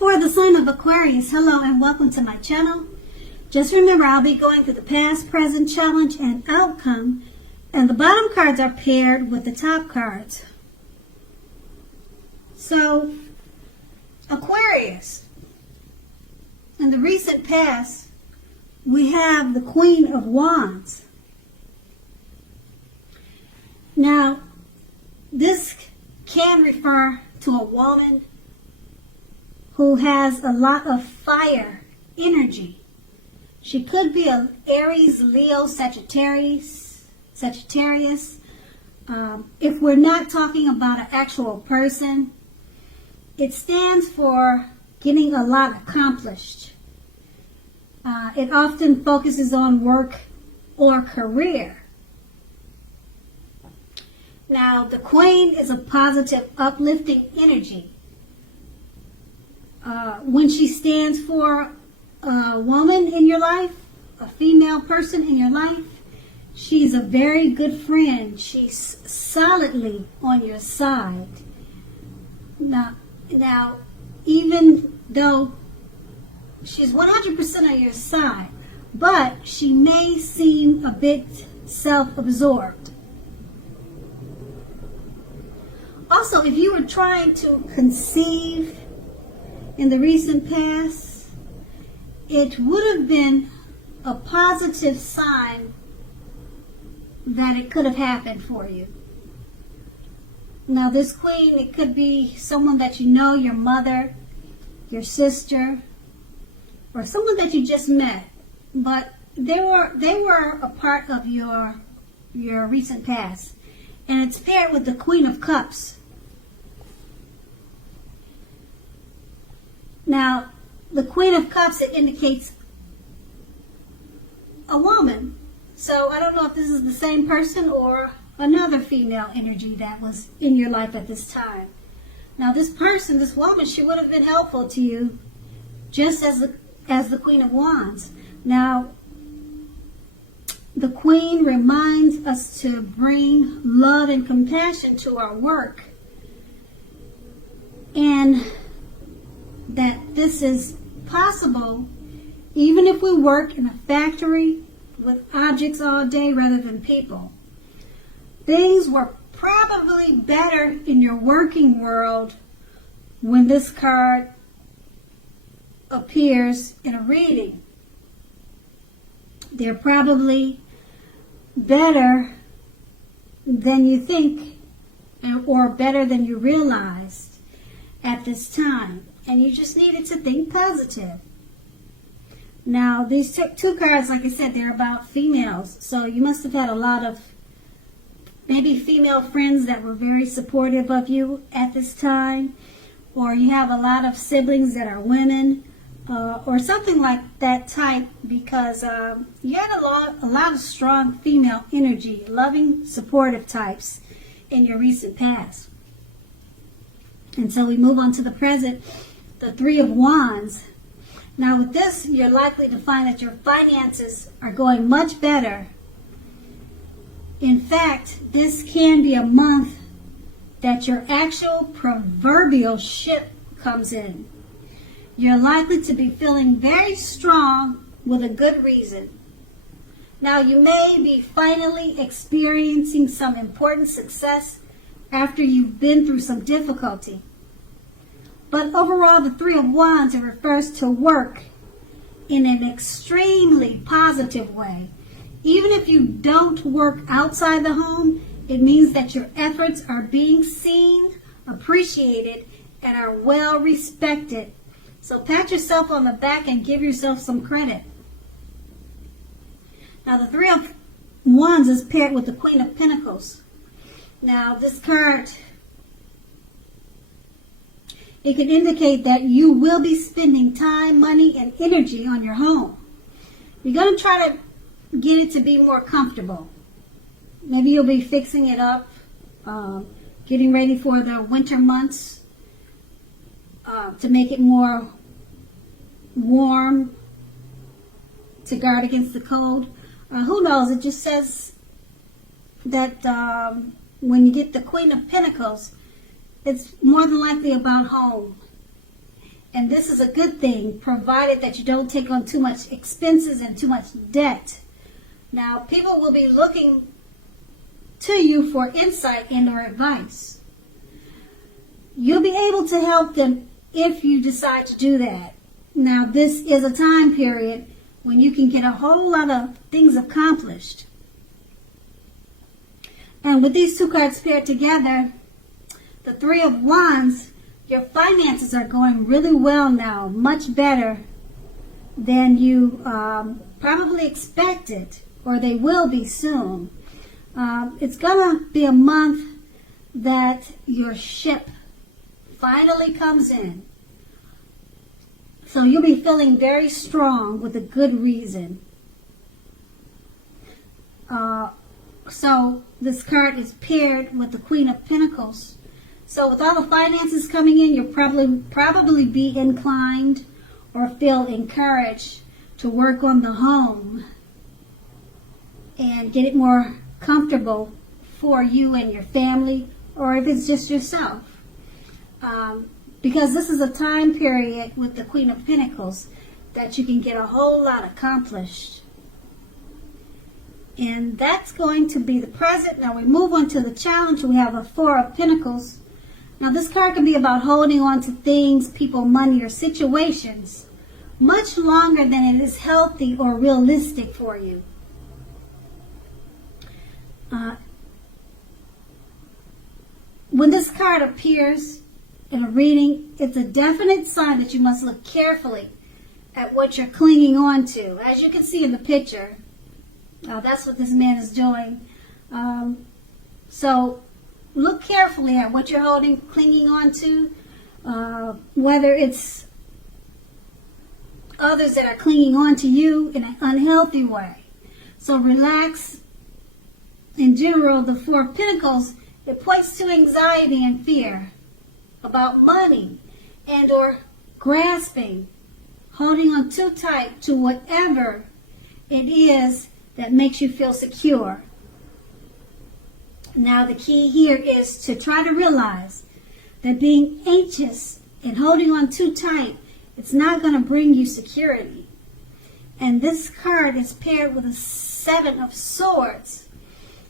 For the sign of Aquarius, hello and welcome to my channel. Just remember, I'll be going through the past, present, challenge, and outcome. And the bottom cards are paired with the top cards. So, Aquarius. In the recent past, we have the Queen of Wands. Now, this can refer to a woman who has a lot of fire energy. She could be an Aries, Leo, Sagittarius. If we're not talking about an actual person, it stands for getting a lot accomplished. It often focuses on work or career. Now, the Queen is a positive, uplifting energy. When she stands for a woman in your life, a female person in your life, she's a very good friend. She's solidly on your side. Now, even though she's 100% on your side, but she may seem a bit self-absorbed. Also, if you were trying to conceive in the recent past, it would have been a positive sign that it could have happened for you. Now, this Queen, it could be someone that you know, your mother, your sister, or someone that you just met, but they were a part of your recent past, and it's paired with the Queen of Cups. Now, the Queen of Cups, it indicates a woman. So I don't know if this is the same person or another female energy that was in your life at this time. Now, this person, this woman, she would have been helpful to you, just as the Queen of Wands. Now, the Queen reminds us to bring love and compassion to our work, and that this is possible even if we work in a factory with objects all day rather than people. Things were probably better in your working world when this card appears in a reading. They're probably better than you think, or better than you realized at this time. And you just needed to think positive. Now, these two cards, like I said, they're about females. So you must have had a lot of maybe female friends that were very supportive of you at this time. Or you have a lot of siblings that are women. Or something like that type, because you had a lot of strong female energy, loving, supportive types in your recent past. And so we move on to the present. The Three of Wands. Now with this, you're likely to find that your finances are going much better. In fact, this can be a month that your actual proverbial ship comes in. You're likely to be feeling very strong with a good reason. Now, you may be finally experiencing some important success after you've been through some difficulty. But overall, the Three of Wands, it refers to work in an extremely positive way. Even if you don't work outside the home, it means that your efforts are being seen, appreciated, and are well respected. So pat yourself on the back and give yourself some credit. Now, the Three of Wands is paired with the Queen of Pentacles. Now, this card, it can indicate that you will be spending time, money, and energy on your home. You're going to try to get it to be more comfortable. Maybe you'll be fixing it up, getting ready for the winter months to make it more warm, to guard against the cold. Who knows? It just says that when you get the Queen of Pentacles, it's more than likely about home. And this is a good thing, provided that you don't take on too much expenses and too much debt. Now, people will be looking to you for insight and or advice. You'll be able to help them if you decide to do that. Now, this is a time period when you can get a whole lot of things accomplished. And with these two cards paired together, the Three of Wands, your finances are going really well now, much better than you probably expected, or they will be soon. It's going to be a month that your ship finally comes in. So you'll be feeling very strong with a good reason. So this card is paired with the Queen of Pentacles. So with all the finances coming in, you'll probably be inclined or feel encouraged to work on the home and get it more comfortable for you and your family, or if it's just yourself. Because this is a time period with the Queen of Pentacles that you can get a whole lot accomplished. And that's going to be the present. Now we move on to the challenge. We have a Four of Pentacles. Now this card can be about holding on to things, people, money, or situations much longer than it is healthy or realistic for you. When this card appears in a reading, it's a definite sign that you must look carefully at what you're clinging on to. As you can see in the picture, that's what this man is doing. So look carefully at what you're clinging on to, whether it's others that are clinging on to you in an unhealthy way. So relax. In general, the Four of Pentacles, it points to anxiety and fear about money and or grasping, holding on too tight to whatever it is that makes you feel secure. Now the key here is to try to realize that being anxious and holding on too tight, it's not going to bring you security. And this card is paired with a Seven of Swords.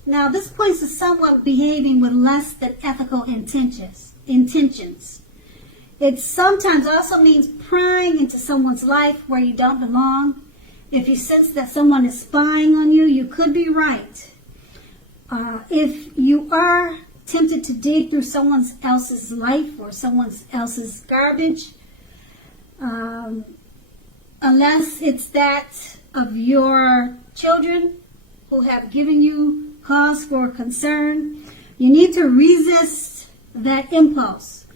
Now this points to someone behaving with less than ethical intentions. It sometimes also means prying into someone's life where you don't belong. If you sense that someone is spying on you, you could be right. If you are tempted to dig through someone else's life or someone else's garbage, unless it's that of your children who have given you cause for concern, you need to resist that impulse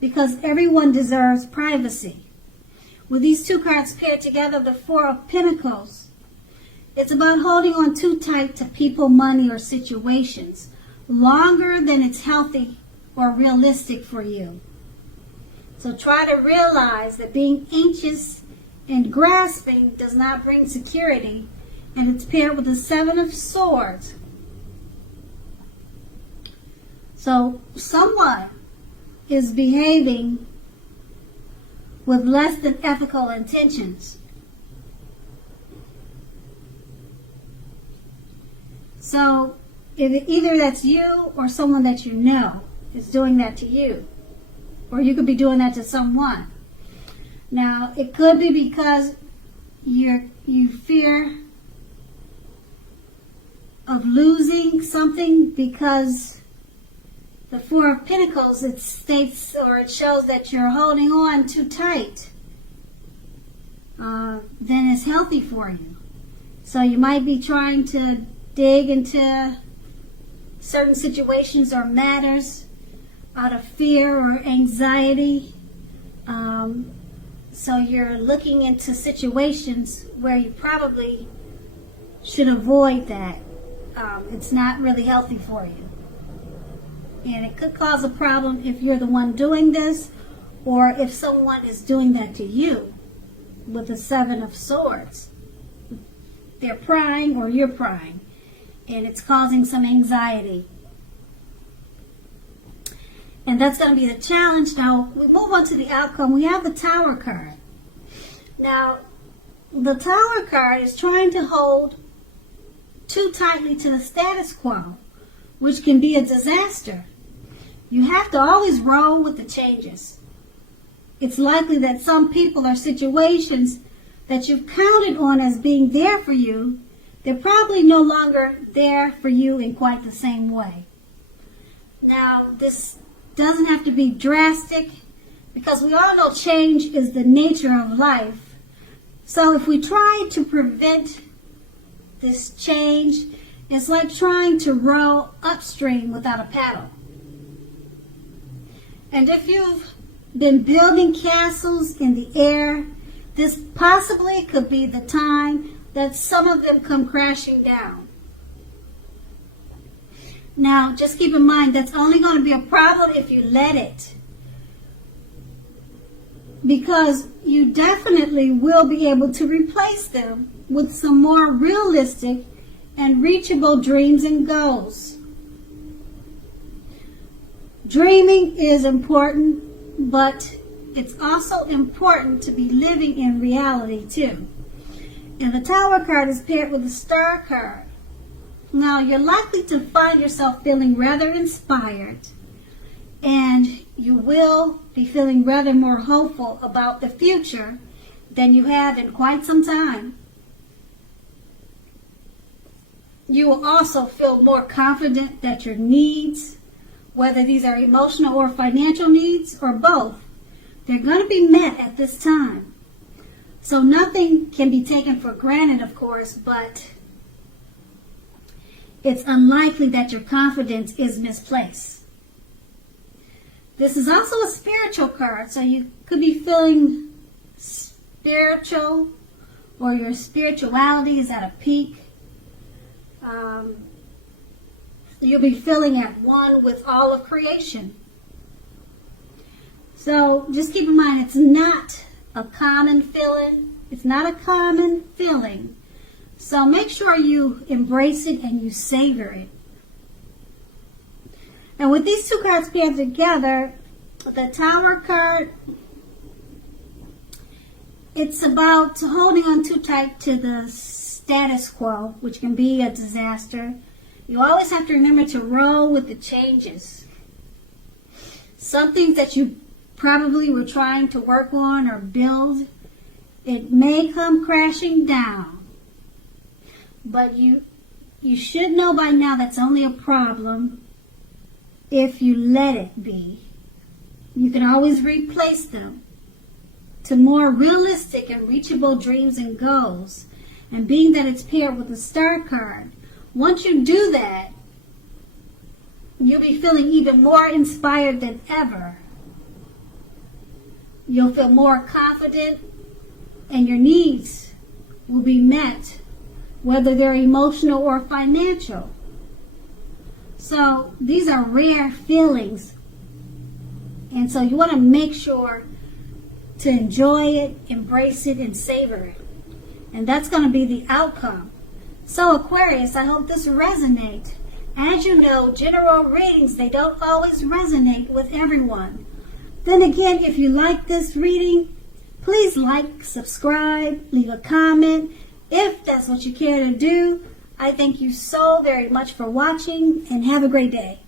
because everyone deserves privacy. With these two cards paired together, the Four of Pentacles, it's about holding on too tight to people, money, or situations longer than it's healthy or realistic for you. So try to realize that being anxious and grasping does not bring security, and it's paired with the Seven of Swords. So someone is behaving with less than ethical intentions. So either that's you or someone that you know is doing that to you. Or you could be doing that to someone. Now, it could be because you fear of losing something, because the Four of Pentacles, it states or it shows that you're holding on too tight than is healthy for you. So you might be trying to dig into certain situations or matters out of fear or anxiety. So you're looking into situations where you probably should avoid that. It's not really healthy for you. And it could cause a problem if you're the one doing this, or if someone is doing that to you with the Seven of Swords. They're prying or you're prying, and it's causing some anxiety. And that's going to be the challenge. Now, we move on to the outcome. We have the Tower card. Now, the Tower card is trying to hold too tightly to the status quo, which can be a disaster. You have to always roll with the changes. It's likely that some people or situations that you've counted on as being there for you, they're probably no longer there for you in quite the same way. Now, this doesn't have to be drastic, because we all know change is the nature of life. So if we try to prevent this change, it's like trying to row upstream without a paddle. And if you've been building castles in the air, this possibly could be the time that some of them come crashing down. Now, just keep in mind, that's only going to be a problem if you let it. Because you definitely will be able to replace them with some more realistic and reachable dreams and goals. Dreaming is important, but it's also important to be living in reality too. And the Tower card is paired with the Star card. Now, you're likely to find yourself feeling rather inspired, and you will be feeling rather more hopeful about the future than you have in quite some time. You will also feel more confident that your needs, whether these are emotional or financial needs or both, they're going to be met at this time. So nothing can be taken for granted, of course, but it's unlikely that your confidence is misplaced. This is also a spiritual card, so you could be feeling spiritual, or your spirituality is at a peak. You'll be feeling at one with all of creation. So just keep in mind, it's not a common feeling. It's not a common feeling. So make sure you embrace it and you savor it. And with these two cards paired together, the Tower card, it's about holding on too tight to the status quo, which can be a disaster. You always have to remember to roll with the changes. Some things that you probably were trying to work on or build, it may come crashing down. But you should know by now that's only a problem if you let it be. You can always replace them to more realistic and reachable dreams and goals. And being that it's paired with the Star card, once you do that, you'll be feeling even more inspired than ever. You'll feel more confident, and your needs will be met, whether they're emotional or financial. So these are rare feelings. And so you want to make sure to enjoy it, embrace it, and savor it. And that's going to be the outcome. So Aquarius, I hope this resonates. As you know, general readings, they don't always resonate with everyone. Then again, if you like this reading, please like, subscribe, leave a comment. If that's what you care to do, I thank you so very much for watching, and have a great day.